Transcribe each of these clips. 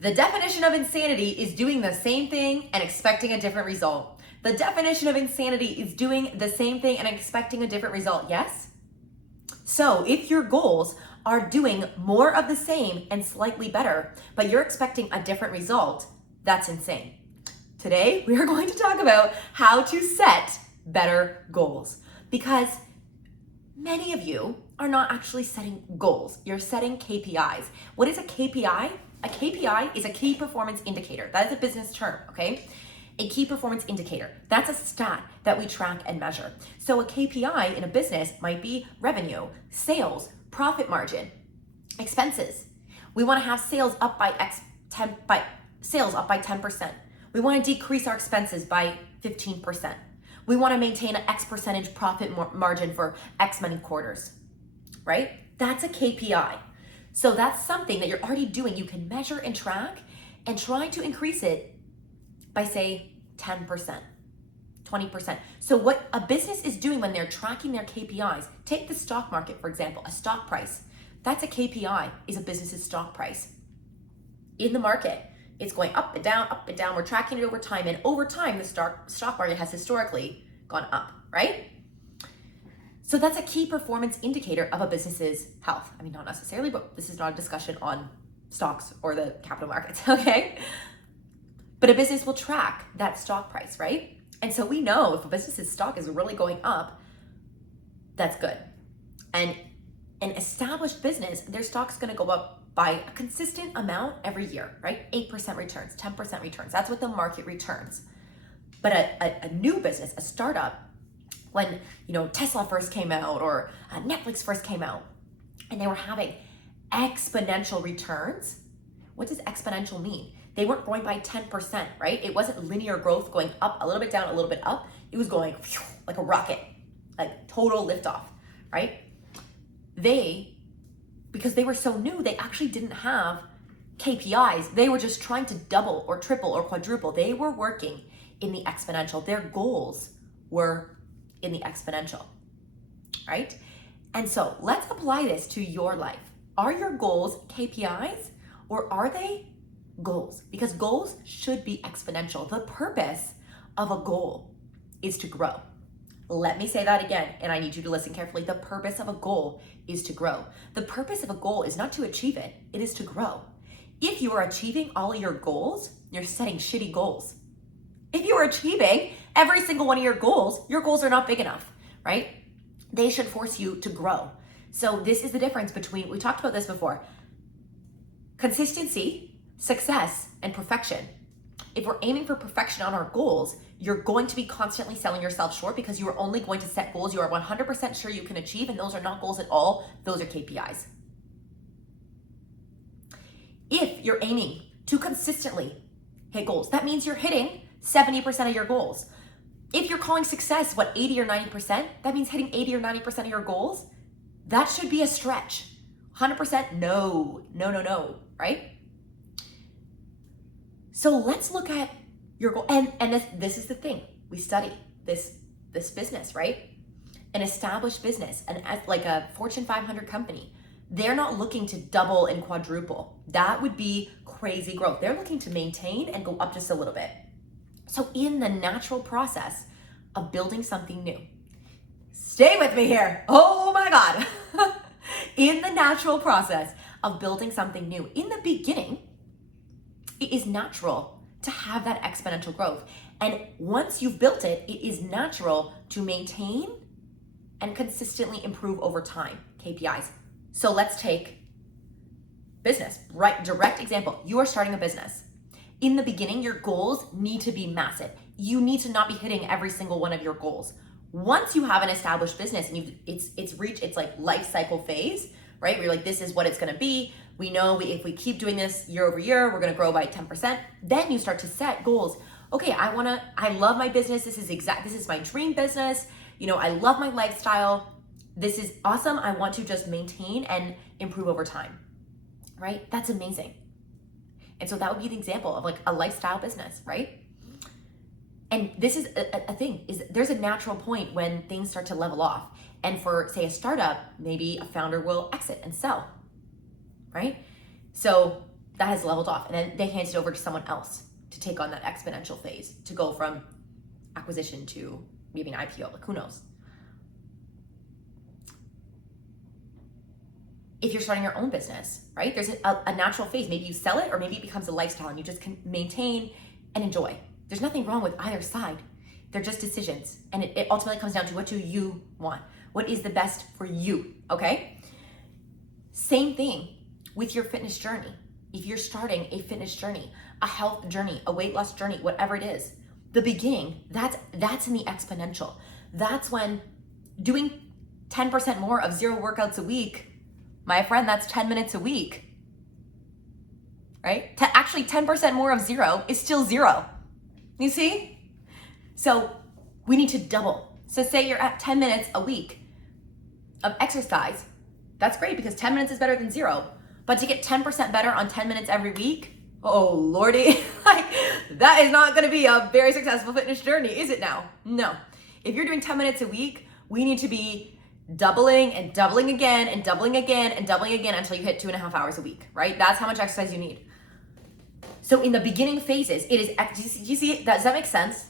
The definition of insanity is doing the same thing and expecting a different result. The definition of insanity is doing the same thing and expecting a different result, yes? So if your goals are doing more of the same and slightly better, but you're expecting a different result, that's insane. Today, we are going to talk about how to set better goals, because many of you are not actually setting goals. You're setting KPIs. What is a KPI? A KPI is a key performance indicator. That is a business term, okay? A key performance indicator. That's a stat that we track and measure. So a KPI in a business might be revenue, sales, profit margin, expenses. We want to have sales up by 10%. We want to decrease our expenses by 15%. We want to maintain an X percentage profit margin for X many quarters, right? That's a KPI. So that's something that you're already doing. You can measure and track and try to increase it by, say, 10%, 20%. So what a business is doing when they're tracking their KPIs, take the stock market, for example, a stock price. That's a KPI, is a business's stock price. In the market, it's going up and down, up and down. We're tracking it over time. And over time, the stock market has historically gone up, right? So that's a key performance indicator of a business's health. I mean, not necessarily, but this is not a discussion on stocks or the capital markets, okay? But a business will track that stock price, right? And so we know if a business's stock is really going up, that's good. And an established business, their stock's gonna go up by a consistent amount every year, right? 8% returns, 10% returns. That's what the market returns. But a new business, a startup, when Tesla first came out or Netflix first came out, and they were having exponential returns. What does exponential mean? They weren't going by 10%, right? It wasn't linear growth going up a little bit down, a little bit up. It was going like a rocket, like total liftoff, right? Because they were so new, they actually didn't have KPIs. They were just trying to double or triple or quadruple. They were working in the exponential. Their goals were in the exponential, right? And so let's apply this to your life. Are your goals KPIs or are they goals? Because goals should be exponential. The purpose of a goal is to grow. Let me say that again, and I need you to listen carefully. The purpose of a goal is to grow. The purpose of a goal is not to achieve it, it is to grow. If you are achieving all of your goals, you're setting shitty goals. If you are achieving every single one of your goals are not big enough, right? They should force you to grow. So this is the difference between, we talked about this before, consistency, success, and perfection. If we're aiming for perfection on our goals, you're going to be constantly selling yourself short because you are only going to set goals you are 100% sure you can achieve, and those are not goals at all, those are KPIs. If you're aiming to consistently hit goals, that means you're hitting 70% of your goals. If you're calling success, 80 or 90%, that means hitting 80 or 90% of your goals. That should be a stretch. 100%, no, right? So let's look at your goal. And this is the thing. We study this business, right? An established business, like a Fortune 500 company, they're not looking to double and quadruple. That would be crazy growth. They're looking to maintain and go up just a little bit. So in the natural process of building something new, stay with me here. Oh my God. In the natural process of building something new, in the beginning, it is natural to have that exponential growth. And once you've built it, it is natural to maintain and consistently improve over time, KPIs. So let's take business, right? Direct example. You are starting a business. In the beginning, your goals need to be massive. You need to not be hitting every single one of your goals. Once you have an established business and it's reached its like life cycle phase, right? Where you're like, this is what it's gonna be. We know if we keep doing this year over year, we're gonna grow by 10%. Then you start to set goals. Okay, I love my business. This is my dream business. I love my lifestyle. This is awesome. I want to just maintain and improve over time, right? That's amazing. And so that would be the example of like a lifestyle business, right? And this is a thing, is there's a natural point when things start to level off. And for, say, a startup, maybe a founder will exit and sell, right? So that has leveled off, and then they hand it over to someone else to take on that exponential phase, to go from acquisition to maybe an IPO, like who knows. If you're starting your own business, right, there's a natural phase. Maybe you sell it, or maybe it becomes a lifestyle and you just can maintain and enjoy. There's nothing wrong with either side. They're just decisions. And it ultimately comes down to, what do you want? What is the best for you, okay? Same thing with your fitness journey. If you're starting a fitness journey, a health journey, a weight loss journey, whatever it is, the beginning, that's in the exponential. That's when doing 10% more of 0 workouts a week, my friend, that's 10 minutes a week, right? Actually, 10% more of 0 is still 0. You see? So we need to double. So say you're at 10 minutes a week of exercise. That's great, because 10 minutes is better than 0. But to get 10% better on 10 minutes every week, oh lordy, like that is not gonna be a very successful fitness journey, is it now? No. If you're doing 10 minutes a week, we need to be doubling and doubling again and doubling again and doubling again until you hit 2.5 hours a week, right? That's how much exercise you need. So in the beginning phases, it is, do you see, does that make sense?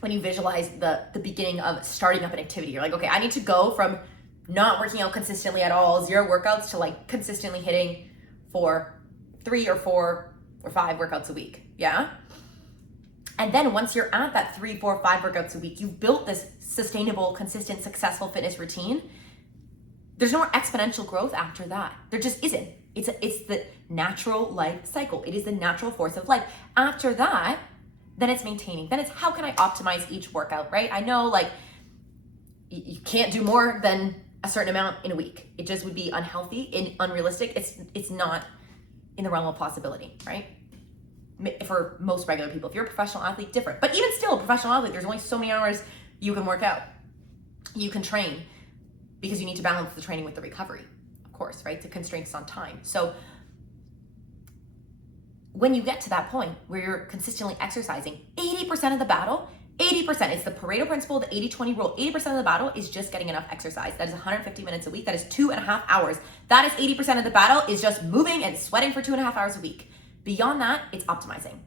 When you visualize the beginning of starting up an activity, you're like, okay, I need to go from not working out consistently at all, 0 workouts, to like consistently hitting for 3 or 4 or 5 workouts a week, yeah? And then once you're at that 3, 4, 5 workouts a week, you've built this sustainable, consistent, successful fitness routine. There's no more exponential growth after that. There just isn't. It's the natural life cycle. It is the natural force of life. After that, then it's maintaining. Then it's, how can I optimize each workout, right? I know like you can't do more than a certain amount in a week. It just would be unhealthy and unrealistic. It's not in the realm of possibility, right? For most regular people. If you're a professional athlete, different. But even still, a professional athlete, there's only so many hours you can work out. You can train, because you need to balance the training with the recovery, of course, right? The constraints on time. So when you get to that point where you're consistently exercising, 80% of the battle, 80%, it's the Pareto principle, the 80-20 rule, 80% of the battle is just getting enough exercise. That is 150 minutes a week. That is 2.5 hours. That is 80% of the battle, is just moving and sweating for 2.5 hours a week. Beyond that, it's optimizing.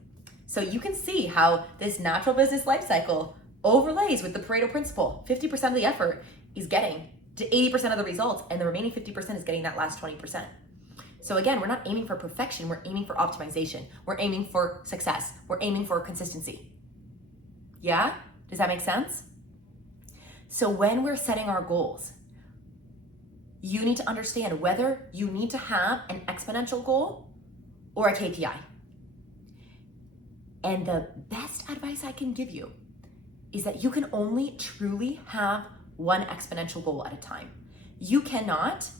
So you can see how this natural business life cycle overlays with the Pareto principle. 50% of the effort is getting to 80% of the results, and the remaining 50% is getting that last 20%. So again, we're not aiming for perfection, we're aiming for optimization. We're aiming for success. We're aiming for consistency. Yeah? Does that make sense? So when we're setting our goals, you need to understand whether you need to have an exponential goal or a KPI. And the best advice I can give you is that you can only truly have one exponential goal at a time. You cannot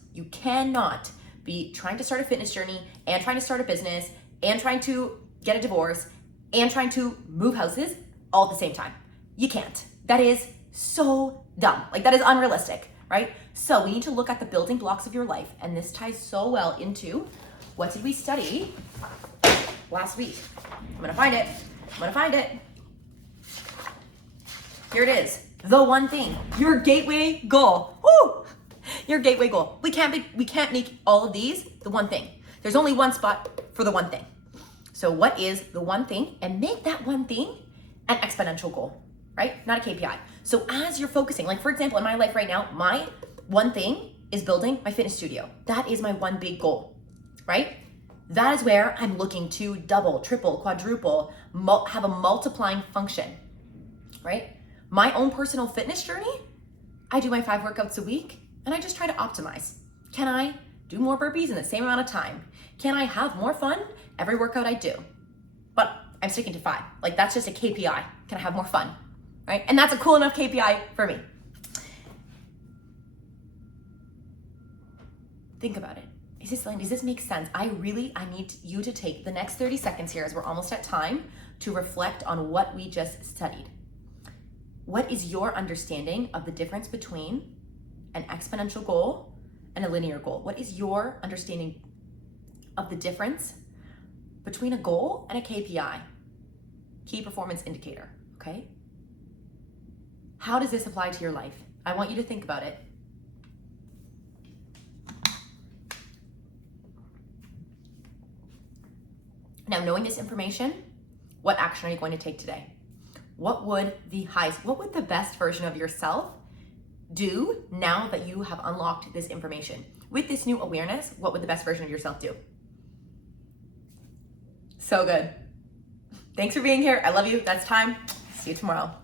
be trying to start a fitness journey and trying to start a business and trying to get a divorce and trying to move houses all at the same time. You can't. That is so dumb. Like, that is unrealistic, right? So we need to look at the building blocks of your life, and this ties so well into what did we study last week? I'm gonna find it. Here it is. The one thing, your gateway goal. Woo! Your gateway goal. We can't make all of these the one thing. There's only one spot for the one thing. So what is the one thing? And make that one thing an exponential goal, right? Not a KPI. So as you're focusing, like for example, in my life right now, my one thing is building my fitness studio. That is my one big goal, right? That is where I'm looking to double, triple, quadruple, have a multiplying function, right? My own personal fitness journey, I do my 5 workouts a week and I just try to optimize. Can I do more burpees in the same amount of time? Can I have more fun every workout I do? But I'm sticking to 5. Like, that's just a KPI. Can I have more fun, right? And that's a cool enough KPI for me. Think about it. Does this make sense? I need you to take the next 30 seconds here, as we're almost at time, to reflect on what we just studied. What is your understanding of the difference between an exponential goal and a linear goal? What is your understanding of the difference between a goal and a KPI, key performance indicator, okay? How does this apply to your life? I want you to think about it. Now, knowing this information, what action are you going to take today? What would the best version of yourself do now that you have unlocked this information? With this new awareness, what would the best version of yourself do? So good. Thanks for being here. I love you. That's time. See you tomorrow.